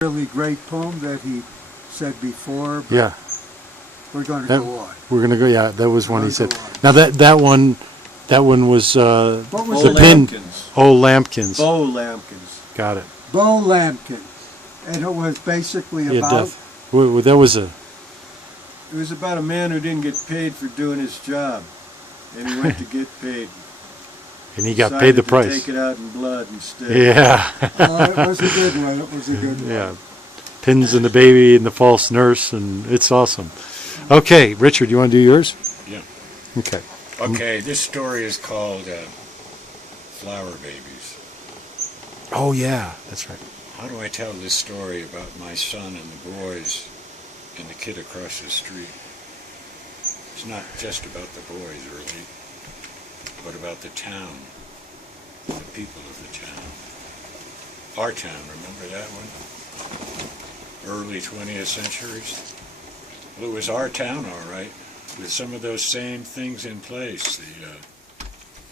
really great poem that he said before, but Yeah, we're going to go on. we're gonna go. Yeah, that was one he We're said. gonna go on. Now that one was What was the it? pin. Lampkins. Oh, Lampkins. Bo Lampkins. Got it. Bo Lampkin. And it was basically Yeah, about, that was a. It was about a man who didn't get paid for doing his job, and he went to get paid. And he got Decided paid the to price. Take it out in blood instead. Yeah. it was a good one. It was a good one. Yeah. Pins and the baby and the false nurse, and it's awesome. Okay, Richard, you want to do yours? Yeah. Okay. Okay, this story is called Flower Babies. Oh yeah, that's right. How do I tell this story about my son and the boys and the kid across the street? It's not just about the boys, really, but about the town, the people of the town. Our town, remember that one? Early 20th centuries. Well, it was our town, all right, with some of those same things in place, the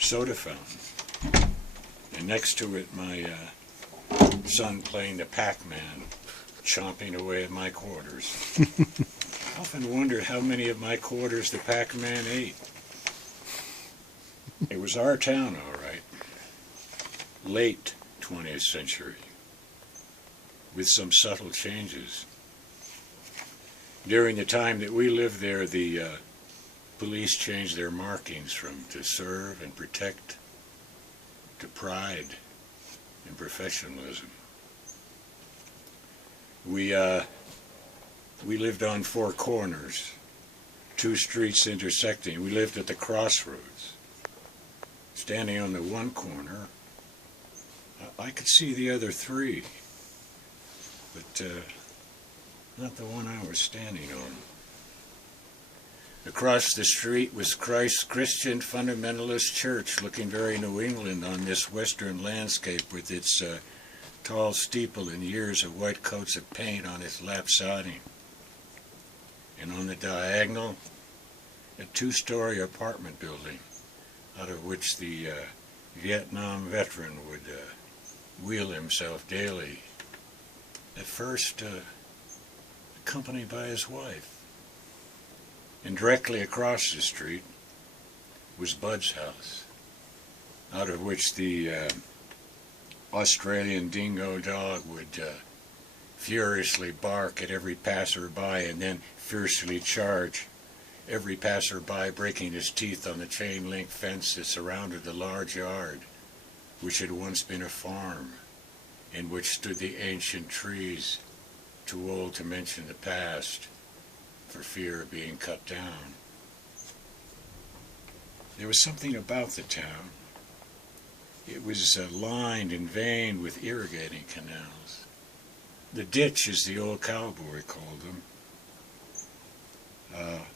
soda fountain. And next to it, my son playing the Pac-Man, chomping away at my quarters. I often wondered how many of my quarters the Pac-Man ate. It was our town, all right. Late 20th century, with some subtle changes. During the time that we lived there, the police changed their markings from to serve and protect to pride and professionalism. We lived on four corners, two streets intersecting. We lived at the crossroads. Standing on the one corner, I could see the other three, but not the one I was standing on. Across the street was Christ's Christian Fundamentalist Church, looking very New England on this western landscape with its tall steeple and years of white coats of paint on its lap siding. And on the diagonal, a two-story apartment building, out of which the Vietnam veteran would wheel himself daily, at first accompanied by his wife. And directly across the street was Bud's house, out of which the Australian dingo dog would furiously bark at every passerby and then fiercely charge every passerby, breaking his teeth on the chain-link fence that surrounded the large yard, which had once been a farm, in which stood the ancient trees, too old to mention the past, for fear of being cut down. There was something about the town. It was lined and veined with irrigating canals. The ditch, as the old cowboy called them,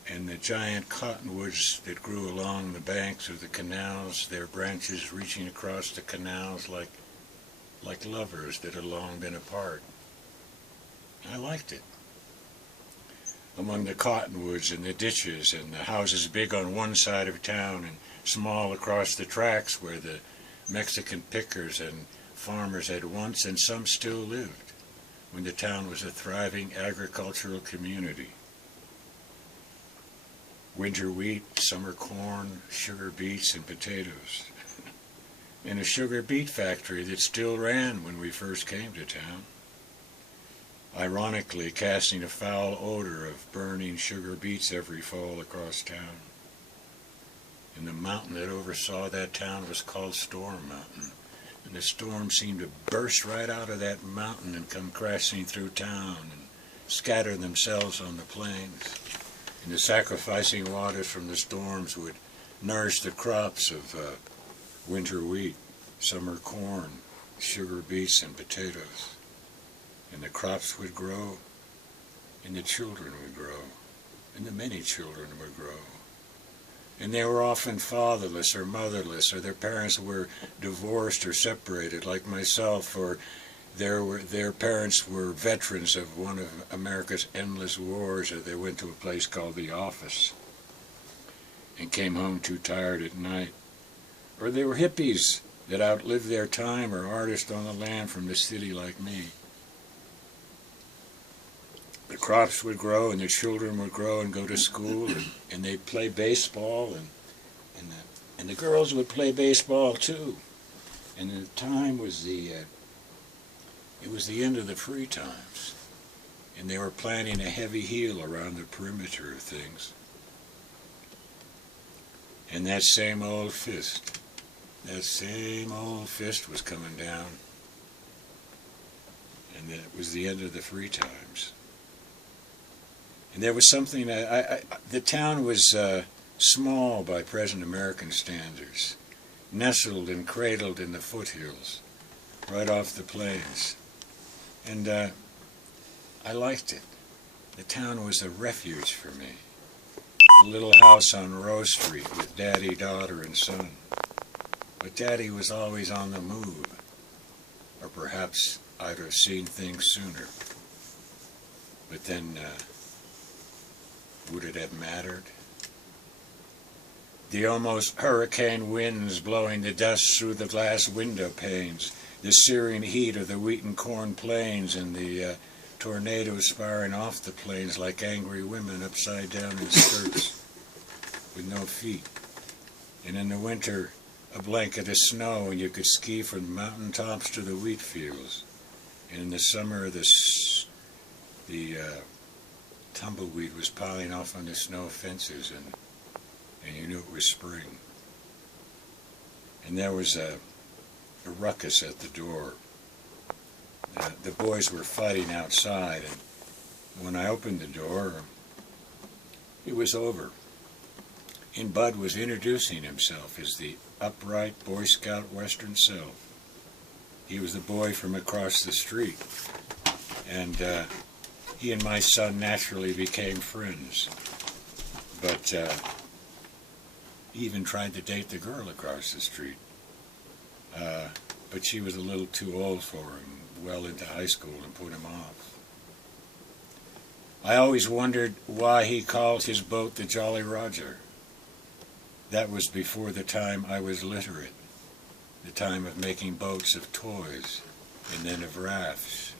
and the giant cottonwoods that grew along the banks of the canals, their branches reaching across the canals like lovers that had long been apart. I liked it. Among the cottonwoods and the ditches and the houses big on one side of town and small across the tracks where the Mexican pickers and farmers had once and some still lived when the town was a thriving agricultural community. Winter wheat, summer corn, sugar beets, and potatoes. And a sugar beet factory that still ran when we first came to town, ironically casting a foul odor of burning sugar beets every fall across town. And the mountain that oversaw that town was called Storm Mountain, and the storms seemed to burst right out of that mountain and come crashing through town and scatter themselves on the plains. And the sacrificing waters from the storms would nourish the crops of winter wheat, summer corn, sugar beets, and potatoes. And the crops would grow, and the children would grow, and the many children would grow. And they were often fatherless or motherless, or their parents were divorced or separated, like myself, or their parents were veterans of one of America's endless wars, or they went to a place called the office and came home too tired at night. Or they were hippies that outlived their time, or artists on the land from the city like me. crops would grow and the children would grow and go to school and they'd play baseball and the girls would play baseball too. And the time was it was the end of the free times. And they were planting a heavy heel around the perimeter of things. And that same old fist was coming down. And it was the end of the free times. And there was something, the town was small by present American standards, nestled and cradled in the foothills, right off the plains. And I liked it. The town was a refuge for me. A little house on Rose Street with Daddy, daughter, and son. But Daddy was always on the move. Or perhaps I'd have seen things sooner. But then, would it have mattered? The almost hurricane winds blowing the dust through the glass window panes, the searing heat of the wheat and corn plains, and the tornadoes firing off the plains like angry women upside down in skirts with no feet. And in the winter, a blanket of snow, and you could ski from the mountain tops to the wheat fields. And in the summer, the tumbleweed was piling off on the snow fences, and you knew it was spring. And there was a ruckus at the door. The boys were fighting outside, and when I opened the door, it was over. And Bud was introducing himself as the upright Boy Scout Western self. He was the boy from across the street, and he and my son naturally became friends. But he even tried to date the girl across the street. But she was a little too old for him, well into high school, and put him off. I always wondered why he called his boat the Jolly Roger. That was before the time I was literate, the time of making boats of toys, and then of rafts,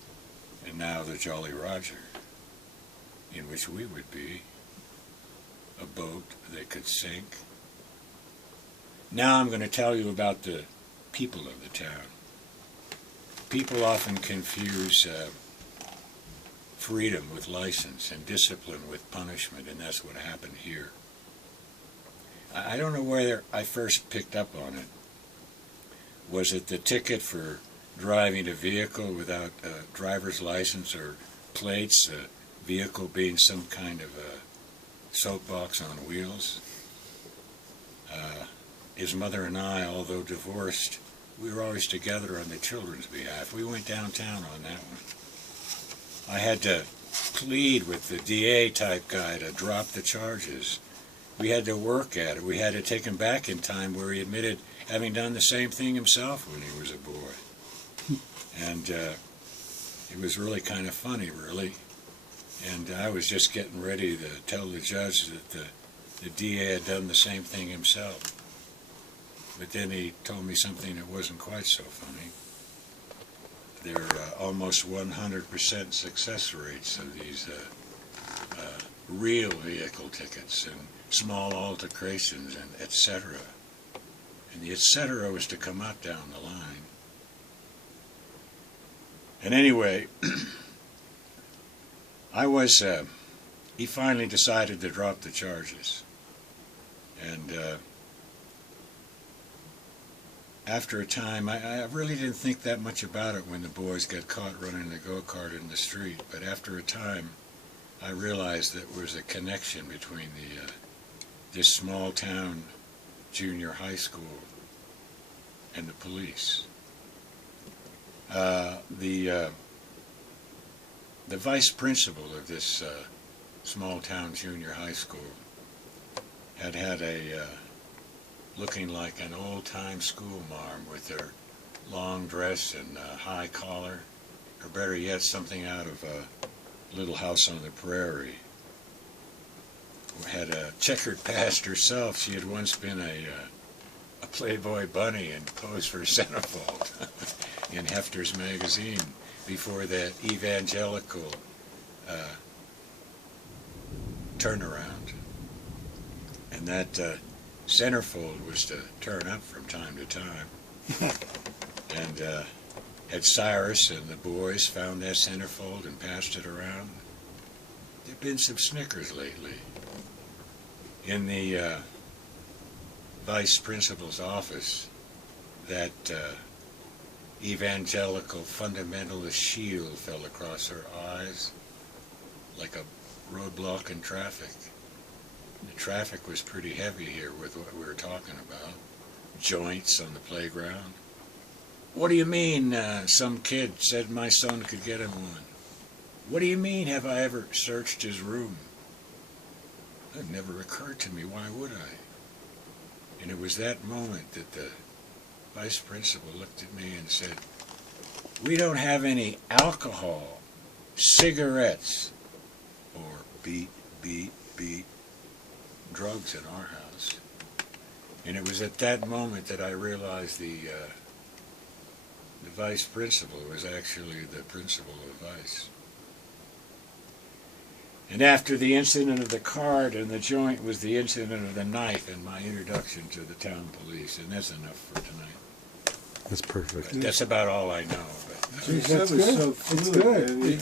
and now the Jolly Roger, in which we would be, a boat that could sink. Now I'm going to tell you about the people of the town. People often confuse freedom with license and discipline with punishment, and that's what happened here. I don't know whether I first picked up on it. Was it the ticket for driving a vehicle without a driver's license or plates, a vehicle being some kind of a soapbox on wheels? His mother and I, although divorced, we were always together on the children's behalf. We went downtown on that one. I had to plead with the DA type guy to drop the charges. We had to work at it. We had to take him back in time where he admitted having done the same thing himself when he was a boy. And it was really kind of funny, really. And I was just getting ready to tell the judge that the DA had done the same thing himself. But then he told me something that wasn't quite so funny. There are almost 100% success rates of these real vehicle tickets and small alterations and etc. And the etc. was to come out down the line. And anyway, he finally decided to drop the charges. And after a time, I really didn't think that much about it when the boys got caught running the go-kart in the street. But after a time, I realized that there was a connection between this small town junior high school and the police. The vice principal of this small town junior high school had a looking like an old-time school marm with her long dress and high collar, or better yet, something out of Little House on the Prairie. Had a checkered past herself. She had once been a Playboy bunny and posed for Centerfold in Hefter's magazine before that evangelical turnaround. And that centerfold was to turn up from time to time. And had Cyrus and the boys found that centerfold and passed it around. There've been some Snickers lately. In the vice principal's office, that evangelical fundamentalist shield fell across her eyes like a roadblock in traffic. The traffic was pretty heavy here with what we were talking about. Joints on the playground. What do you mean some kid said my son could get him one? What do you mean have I ever searched his room? That never occurred to me. Why would I? And it was that moment that the vice principal looked at me and said, we don't have any alcohol, cigarettes, or beat drugs in our house. And it was at that moment that I realized the vice principal was actually the principal of vice. And after the incident of the card and the joint was the incident of the knife and my introduction to the town police. And that's enough for tonight. That's perfect. That's about all I know. But, Geez, That's that was good. so It's fluid. good. I mean,